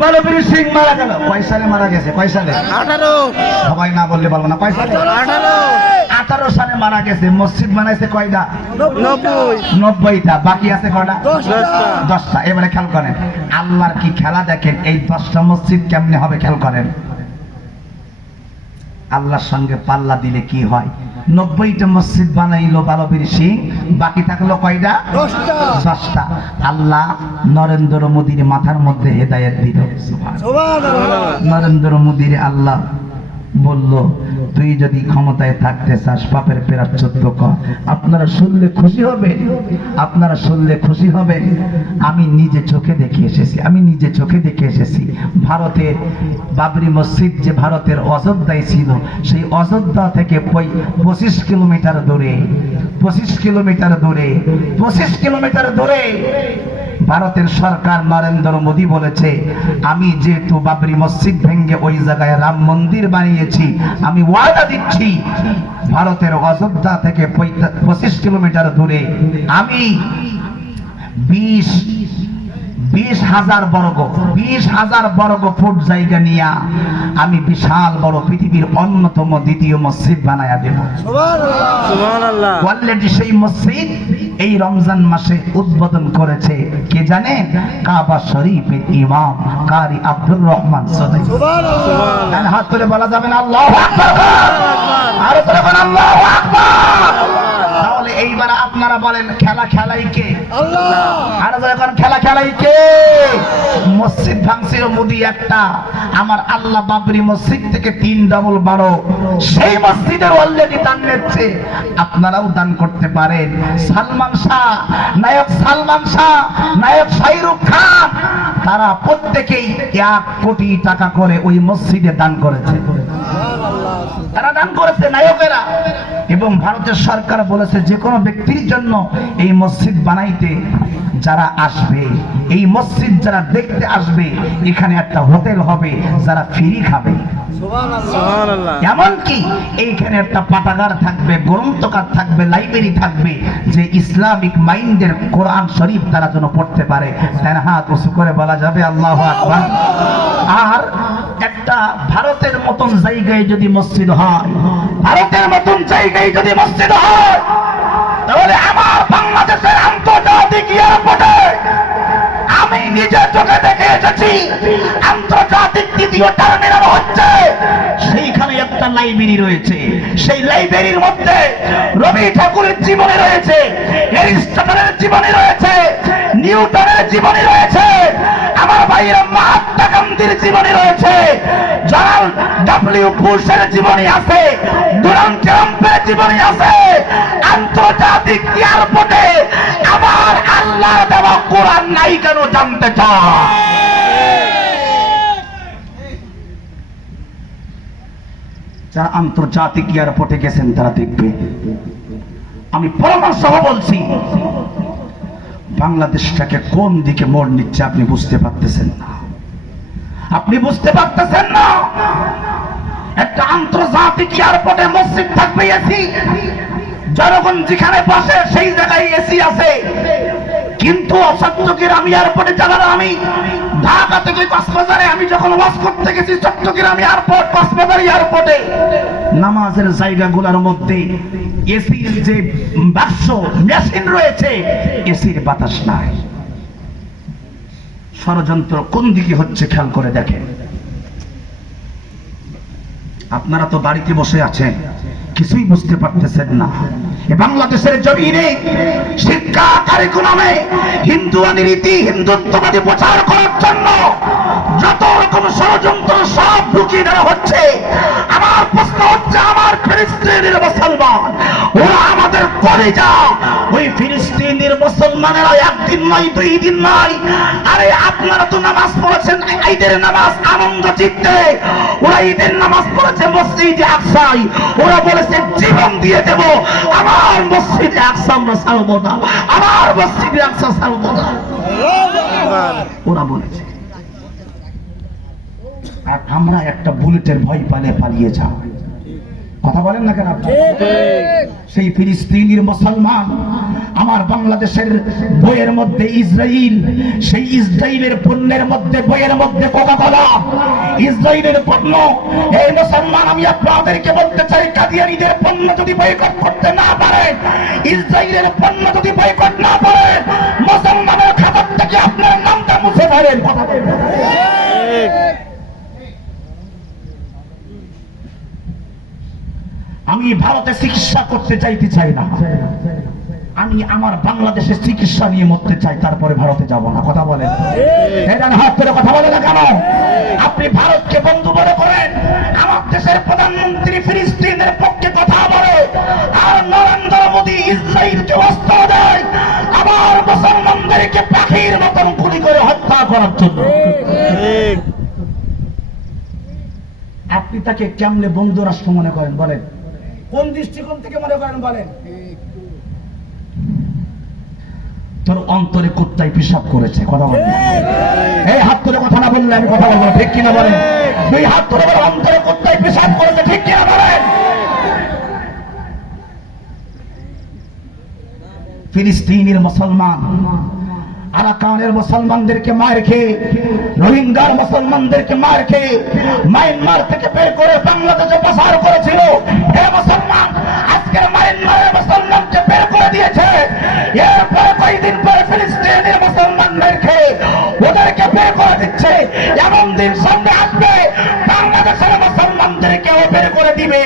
বলবীর সিং মারা গেল। কয় সালে মারা গেছে? কয় সালে? 18। সবাই না বললে বলবো না। কয় সালে? 18 সালে মারা গেছে। মসজিদ বানাইছে কয়টা? 90টা। বাকি আছে কয়টা? 10টা। এবারে খেয়াল করেন, আল্লাহর কি খেলা দেখেন। এই 10টা মসজিদ কেমনে হবে খেয়াল করেন। আল্লাহর সঙ্গে পাল্লা দিলে কি হয়? 90টা মসজিদ বানাইলো বলবীর সিং, বাকি থাকলো কয়টা? 10টা। আল্লাহ নরেন্দ্র মোদীর মাথার মধ্যে হেদায়েত দিল। নরেন্দ্র মোদীর আল্লাহ বলল, তুই যদি ক্ষমতায় থাকতে চাস পাপের প্রায়শ্চিত্ত কর। আপনারা শুনলে খুশি হবে, আপনারা শুনলে খুশি হবে। আমি নিজে চোখে দেখে এসেছি, আমি নিজে চোখে দেখে এসেছি। ভারতের বাবরি মসজিদ যে ভারতের অযোধ্যায় ছিল, সেই অযোধ্যা থেকে 25 কিলোমিটার দূরে, 25 কিলোমিটার দূরে, 25 কিলোমিটার দূরে ভারতের সরকার নরেন্দ্র মোদী বলেছে, আমি যেহেতু বাবরি মসজিদ ভেঙে ওই জায়গায় রাম মন্দির বানিয়েছি, আমি ওয়াদা দিচ্ছি ভারতের অযোধ্যা থেকে 25 কিলোমিটার দূরে আমি 20,000 বর্গ ফুট জায়গা নিয়ে আমি বিশাল বড় পৃথিবীর অন্যতম দ্বিতীয় মসজিদ বানায়া দেব। সুবহানাল্লাহ। অলরেডি সেই মসজিদ এই রমজান মাসে উদ্বোধন করেছে কে জানেন? কাবা শরীফের ইমাম কারি আব্দুর রহমান সদাই। সুবহানাল্লাহ। হাত তুলে বলা যাবে না আল্লাহু আকবার? আরে বলেন আল্লাহু আকবার। তাহলে এইবার আপনারা বলেন, খেলা খেলাই কে? আল্লাহ। আর যখন খেলা খেলাই কে? মসজিদ ভাঙছিল মোদি একটা, আমার আল্লাহ বাবরি মসজিদ থেকে 3 ডবল বাড়ো সেই মসজিদের অলরেডি দান নিচ্ছে। আপনারাও দান করতে পারেন। সালমান শাহ, নায়ক সালমান শাহ, নায়ক শাহরুখ খান, তারা প্রত্যেকেই 1 কোটি টাকা করে ওই মসজিদে দান করেছে। তারা দান করেছে নায়কেরা। এবং ভারতের সরকার বলেছে যে কোনো ব্যক্তির জন্য এই মসজিদ বানাইতে যারা আসবে, এই মসজিদ যারা দেখতে আসবে, এখানে একটা হোটেল হবে, যারা ফ্রি খাবে। এমনকি এইখানে একটা পাঠাগার থাকবে, গ্রন্থকার থাকবে, লাইব্রেরি থাকবে, যে ইসলামিক মাইন্ডের কোরআন শরীফ তারা যেন পড়তে পারে। তাই না? হাত উঁচু করে বলা যাবে আল্লাহু আকবার। আর একটা ভারতের মতন জায়গায় যদি মসজিদ হয়, ভারতের মতন জায়গায় যদি মসজিদ হয়, তাহলে আমার বাংলাদেশের আন্তর্জাতিক এয়ারপোর্টে আমি নিজে চোখে দেখে এসেছি, আন্তর্জাতিক 2য় টার্মিনাল হচ্ছে, সেইখানে একটা লাইব্রেরি রয়েছে। সেই লাইব্রেরির মধ্যে রবি ঠাকুরের জীবনী রয়েছে, এরিস্টটলের জীবনী রয়েছে, নিউটনের জীবনী রয়েছে, আমার ভাইয়েরা মহাত্মা গান্ধীর জীবনী রয়েছে, জনাব ডব্লিউ বুশের জীবনী আছে, ডোনাল্ড ট্রাম্পের জীবনী আছে। আন্তর্জাতিক এয়ারপোর্টে আমার আল্লাহ দেওয়া কোরআন নাই কেন জানতে চায়? যারা আন্তর্জাতিক এয়ারপোর্টে গেছেন তারা দেখবে। আমি পরামর্শ বলছি, বাংলাদেশটাকে কোন দিকে মোড় নিচ্ছে আপনি বুঝতে পারতেছেন না, আপনি বুঝতে পারতেছেন না। একটা আন্তর্জাতিক এয়ারপোর্টে মসজিদ থাকবে এসি, জনগণ যেখানে বসে সেই জায়গায় এসি আছে, কিন্তু চট্টগ্রাম এয়ারপোর্টে যাবার, আমি ঢাকা থেকে কক্সবাজারে আমি যখন ওয়াজ করতে গেছি, চট্টগ্রাম এয়ারপোর্ট, কক্সবাজার এয়ারপোর্টে নামাজের জায়গাগুলোর মধ্যে এসির যে বাক্স মেশিন রয়েছে, এসির বাতাস নাই। ষড়যন্ত্র কোন দিকে হচ্ছে খেয়াল করে দেখেন। আপনারা তো বাড়িতে বসে আছেন, কিছুই বুঝতে পারতেছেন না। বাংলাদেশের জমিনে শিক্ষা কারিকুলামে হিন্দুয়ানি রীতি, হিন্দুত্ববাদী প্রচার করার জন্য যত রকম ষড়যন্ত্র সব ঢুকিয়ে দেওয়া হচ্ছে। আমার প্রশ্ন হচ্ছে, আমার ফিলিস্তিনের মুসলমান, ওরা আমাদের কলিজা। ওই ফিলিস্তিনের মুসলমানেরা একদিন নয়, 2 দিন নয়, আরে আপনারা তো নামাজ পড়েছেন ঈদের নামাজ আনন্দ চিত্তে, ওরা ঈদের নামাজ পড়েছে মসজিদে আকসায়, ওরা বলেছে জীবন দিয়ে দেব, আমার মসজিদে আকসা আমরা ছাড়বো না, আমার মসজিদে আকসা ছাড়বো না, ওরা বলেছে। আর আমরা একটা বুলেটের ভয় পালে পালিয়ে যাই। কথা বলেন না কেন? সেই ফিলিস্তিনের মুসলমান আমার বাংলাদেশের বইয়ের মধ্যে ইসরাইল, সেই ইসরাইলের পণ্যের মধ্যে বইয়ের মধ্যে কোকা-কোলা, ইসরাইলের পণ্য। এই মুসলমান, আমি আপনাদেরকে বলতে চাই, কাদিয়ানীদের পণ্য যদি বয়কট করতে না পারে, ইসরাইলের পণ্য যদি বয়কট না পারে, মুসলমানের খাতা থেকে আপনার নামটা মুছে ফেলেন। আমি ভারতে চিকিৎসা করতে চাইতে চাই না, আমি আমার বাংলাদেশে চিকিৎসা নিয়ে মরতে চাই, তারপরে ভারতে যাব না। কথা বলেন, হাত ধরে কথা বলে না কেন? আপনি ভারতকে বন্ধু মনে করেন, আমার দেশের প্রধানমন্ত্রী ফিলিস্তিনের পক্ষে কথা বলে, আর নরেন্দ্র মোদী ইসরায়েলকে অস্ত্র দেয় আমার মুসলমানদেরকে পাখির মতন গুলি করে হত্যা করার জন্য। আপনি তাকে কেমনে বন্ধু রাষ্ট্র মনে করেন বলেন? কোন দৃষ্টিকোণ থেকে মনে করেন বলেন? তোর অন্তরে কুত্তায় পেশাব করেছে। কথা বলেন, এই হাত ধরে কথা না বললে আমি কথা বলবো, ঠিক কিনা বলেন? দুই হাত ধরে বলে অন্তরে কুত্তায় পেশাব করেছে, ঠিক কিনা বলেন? ফিলিস্তিনের মুসলমান, আরাকানের মুসলমানদেরকে মার খেয়ে, রোহিঙ্গার মুসলমানদেরকে মার খেয়ে মায়ানমার থেকে বের করে বাংলাদেশে পাচার করেছিল। হে মুসলমান, আজকের মায়ানমারের মুসলমানকে বের করে দিয়েছে, এরপরে কয়েকদিন পরে ফিলিস্তিনের মুসলমানদের খেয়ে ওদেরকে বের করে দিচ্ছে। এমন দিন সামনে আসবে, বাংলাদেশের মুসলমানদেরকেও বের করে দিবে।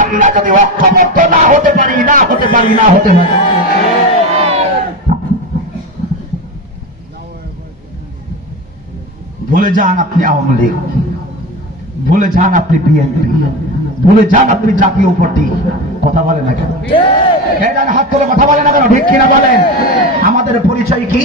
আমরা যদি ঐক্যবদ্ধ না হতে পারি, না হতে পারি, না হতে পারি। ভুলে যান আপনি আওয়ামী লীগ, ভুলে যান আপনি বিএনপি, ভুলে যান আপনি জাতীয় পার্টি। কথা বলে না কেন? হাত করে কথা বলে না কেন? ঠিক কিনা বলেন? আমাদের পরিচয় কি?